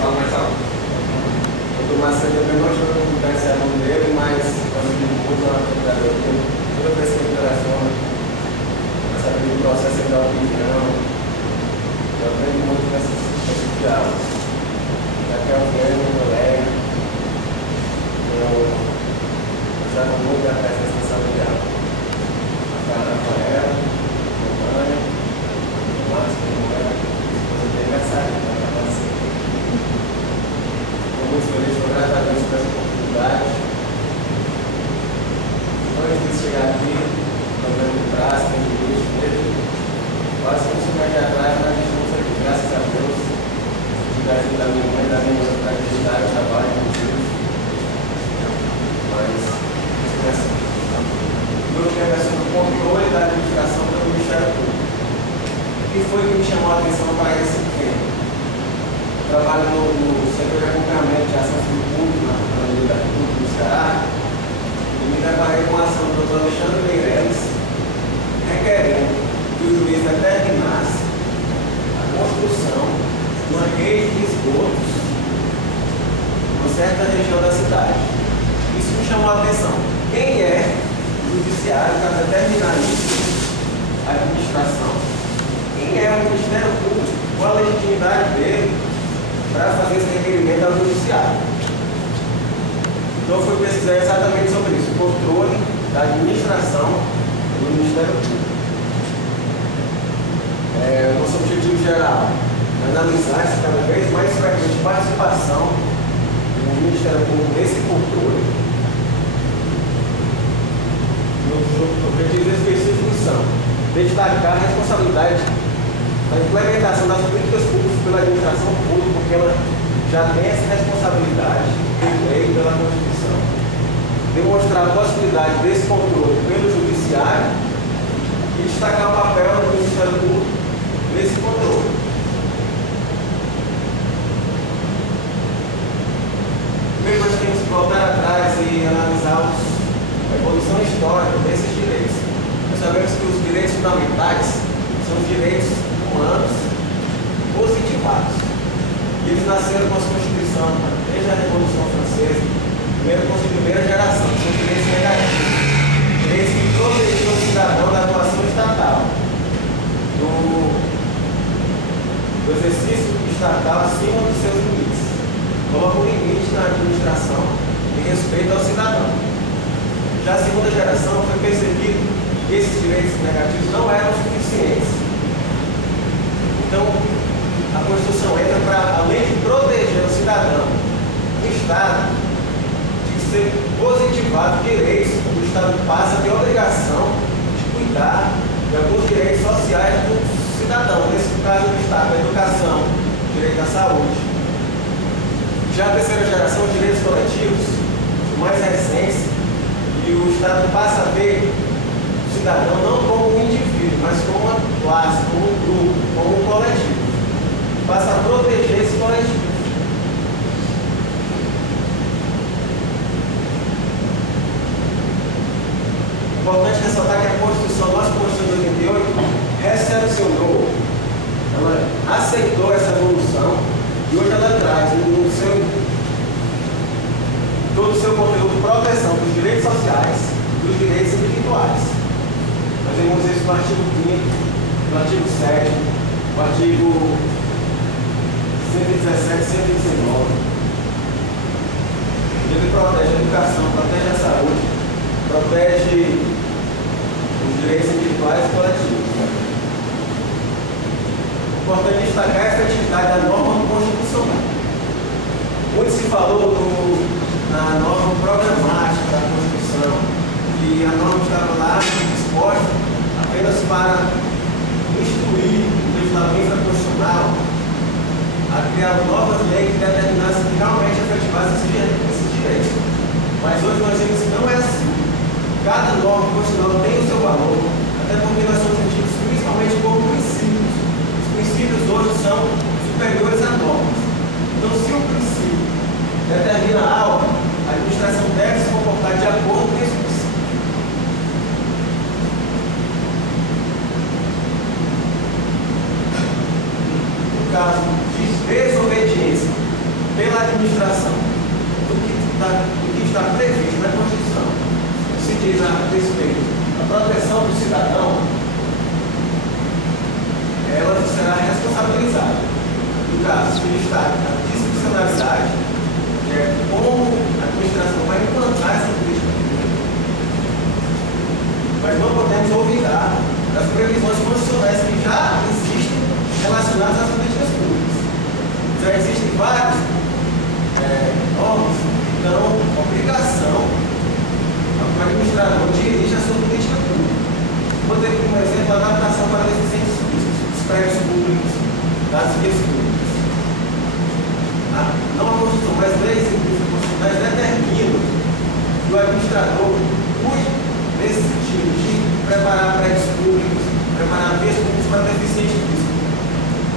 Fala mais alto. O Tomás também não ajuda a mudar esse aluno dele, mas quando ele muda na atividade dele, toda vez que ele telefona, vai saber do processo ele dá opinião. Eu aprendo muito nesses diálogos. Daqui a alguém, meu colega, eu já não vou dar essa responsabilidade. A Rafaela, a mamãe, o Márcio, a mulher, depois eu tenho aniversário, então vai acontecer. Estou muito feliz, estou grato a Deus por essa oportunidade. Antes de chegar aqui, andando de braço, tem de luz mesmo. Quase que um mês atrás, nós estamos aqui, graças a Deus, da ajuda da minha mãe, da minha mãe, para acreditar no trabalho com Deus. Mas, o meu tema é sobre o controle da administração do Ministério Público. O que foi que me chamou a atenção para esse tema? Eu trabalho no setor de acompanhamento de ação civil pública na Unidade Pública do Ceará e me deparei com a ação do Dr. Alexandre Meireles requerendo que o juiz determinasse a construção de uma rede de esgotos em uma certa região da cidade. Isso me chamou a atenção. Quem é o judiciário para determinar isso? A administração. Quem é o Ministério Público? Qual a legitimidade dele para fazer esse requerimento ao judiciário? Então eu fui pesquisar exatamente sobre isso, o controle da administração do Ministério Público. Nosso objetivo geral é analisar essa cada vez mais frequente participação do Ministério Público nesse controle. Os objetivos específicos são destacar a responsabilidade da implementação das políticas públicas pela administração pública, porque ela já tem essa responsabilidade por lei pela Constituição. Demonstrar a possibilidade desse controle pelo Judiciário e destacar o papel do Ministério Público nesse controle. Primeiro nós temos que voltar atrás e analisar a evolução histórica desses direitos. Nós sabemos que os direitos fundamentais são os direitos humanos positivados. E eles nasceram com a Constituição desde a Revolução Francesa, primeira geração, são direitos negativos. Direitos que protegem o cidadão da atuação estatal, do exercício estatal acima dos seus limites. Coloca um limite na administração em respeito ao cidadão. Já a segunda geração foi percebido que esses direitos negativos não eram suficientes. Então, a Constituição entra para, além de proteger o cidadão, o Estado tem que ser positivado direitos. O Estado passa a ter a obrigação de cuidar de alguns direitos sociais do cidadão. Nesse caso do Estado, a educação, o direito à saúde. Já a terceira geração, os direitos coletivos, os mais recentes, e o Estado passa a ver o cidadão não como um indivíduo, mas como uma classe, como um grupo, como um coletivo. Passa a proteger esse coletivo. Importante ressaltar que a Constituição, nossa Constituição de 88, recepcionou, ela aceitou essa evolução e hoje ela traz todo o seu conteúdo proteção dos direitos sociais e dos direitos individuais. Nós vemos isso no artigo 5º, no artigo 7º, no artigo 117 e 119. Ele protege a educação, protege a saúde, protege os direitos individuais e coletivos. Importante destacar a efetividade da norma constitucional. Muito se falou na norma programática da Constituição, que a norma estava lá disposta apenas para instruir o legislador constitucional a criar novas leis que determinassem realmente efetivassem esses direitos. Mas hoje nós vemos que não é assim. Cada norma constitucional tem o seu valor, até porque nós somos regidos principalmente por princípios. Os princípios hoje são superiores a normas. Então, se o princípio determina algo, a administração deve se comportar de acordo com esse princípio. No caso de desobediência pela administração do que está previsto na Constituição, se diz a respeito da proteção do cidadão, ela será responsabilizada. No caso, se está a discricionalidade, que é como a administração vai implantar essa política pública. Mas não podemos olvidar das previsões constitucionais que já existem relacionadas às políticas públicas. Já existem vários normas que dão obrigação ao administrador dirigir a sua política pública. Vou ter como exemplo a adaptação para deficientes físicos dos prédios públicos, das vias públicas. Não a Constituição, mas leis constitucionais determinam que o administrador cuide nesse sentido de preparar prédios públicos, preparar vias públicas para deficientes físicos.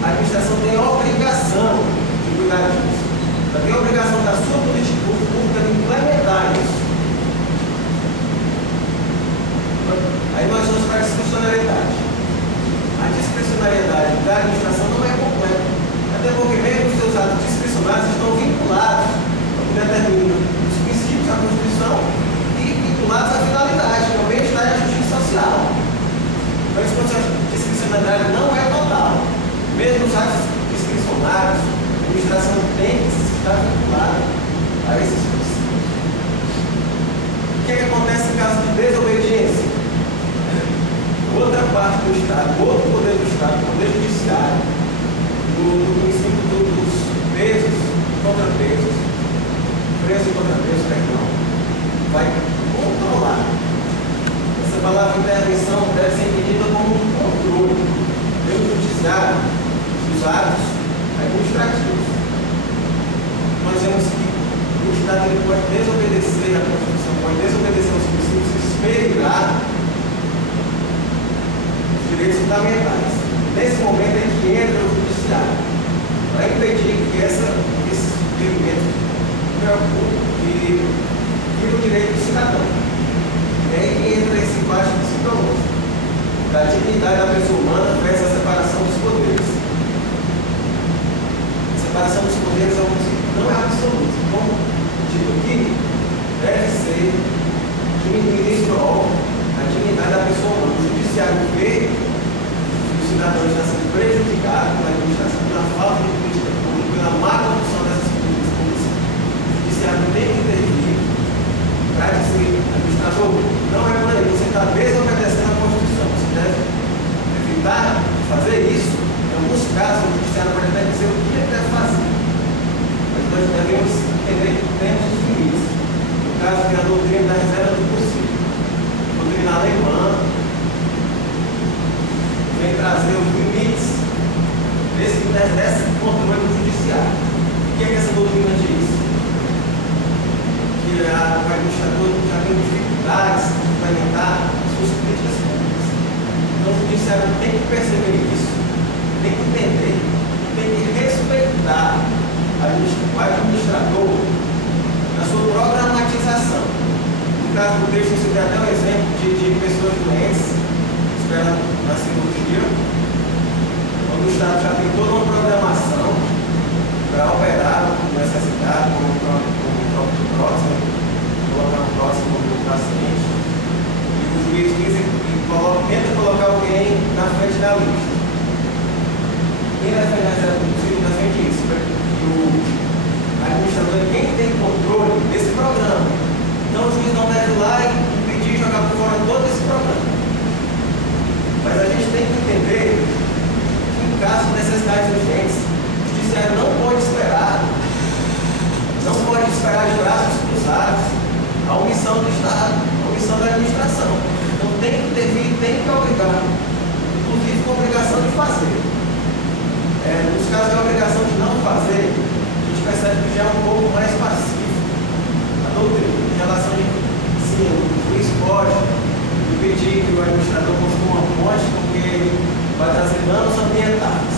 A administração tem a obrigação de cuidar disso. Ela tem a obrigação da sua política pública de implementar isso. Aí nós vamos para a discricionariedade. A discricionariedade da administração não é completa. Até porque mesmo os seus atos discricionários estão vinculados ao que determina os princípios da Constituição e vinculados à finalidade, que é o bem-estar e a justiça social. Então, a discricionariedade não é total. Mesmo os atos discricionários, a administração tem que estar vinculada a esses princípios. O que acontece em caso de desobediência? Outra parte do Estado, outro poder do Estado, o poder judiciário, do princípio dos pesos, contrapesos, preço e contrapeso, perdão, vai controlar. Essa palavra intervenção deve ser entendida como um controle pelo judiciário dos atos administrativos. Nós vemos que o Estado ele pode desobedecer à Constituição, pode desobedecer aos princípios e esmerilhar os direitos fundamentais. Nesse momento é que entra o judiciário para impedir que esse impedimento vire o direito do cidadão. É aí que entra esse baixo psicológico da dignidade da pessoa humana versus a separação dos poderes. A separação dos poderes é um princípio que não é absoluto. Como digo que deve ser diminuído em prol a dignidade da pessoa humana. O judiciário vê o cidadão está sendo prejudicado pela administração, pela falta de política pública, pela má condução dessas políticas públicas. O judiciário tem que intervir para dizer, administrador, não é por aí, você está desobedecendo a Constituição, você deve evitar fazer isso. Em alguns casos, o judiciário pode até dizer o que ele deve fazer, mas nós devemos entender que temos os limites. No caso que a doutrina da reserva do possível, a doutrina alemã, vem trazer os limites desse controle do judiciário. O que é que essa doutrina diz? Que o administrador já tem dificuldades de implementar suas políticas públicas. Então o judiciário tem que perceber isso, tem que entender, tem que respeitar o administrador na sua programatização. No caso do texto, você tem até um exemplo de pessoas doentes esperando na cirurgia, onde o Estado já tem toda uma programação para operar com necessidade, com o próprio próximo, colocar um próximo do paciente, e o juiz tenta colocar alguém na frente da lista. Quem defende isso? E o administrador é quem tem controle desse programa. Então o juiz não deve ir lá e impedir de jogar por fora todo esse programa. Mas a gente tem que entender que, em caso de necessidades urgentes, o judiciário não pode esperar de braços cruzados a omissão do Estado, a omissão da administração. Então tem que intervir, tem que obrigar, inclusive com a obrigação de fazer. Nos casos de obrigação de não fazer, a gente percebe que já é um pouco mais passivo a doutrina, em relação a, sim, o juiz pode impedir que o administrador construa uma ponte porque ele vai trazer danos ambientais.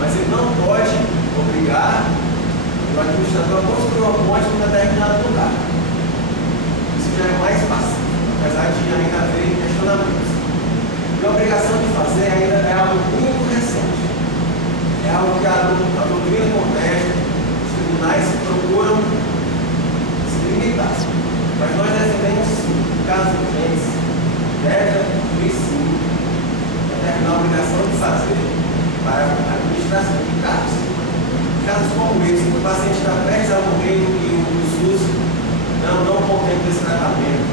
Mas ele não pode obrigar o administrador a construir uma ponte em um determinado lugar. Isso já é mais passivo, apesar de ainda haver questionamentos. E a obrigação de fazer ainda é algo muito recente. É algo que a doutrina contesta, os tribunais tribunais procuram se limitar. Mas nós defendemos sim, caso urgentes, deve cumprir sim, determinar a obrigação de fazer para a administração de casos como esse, o paciente está prestes a morrer e o SUS não contempla esse tratamento.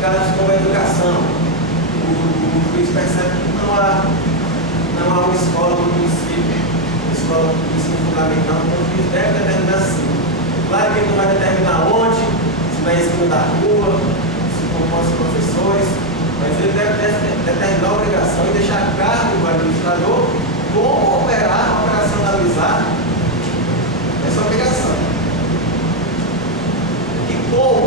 Casos como a educação, o juiz percebe que não há uma escola no município, escola do ensino fundamental, então o juiz deve determinar sim. Claro que ele não vai determinar onde, se na esquina da rua, se com os professores, mas ele deve determinar a obrigação e deixar a cargo do administrador como operar, operacionalizar essa obrigação. E como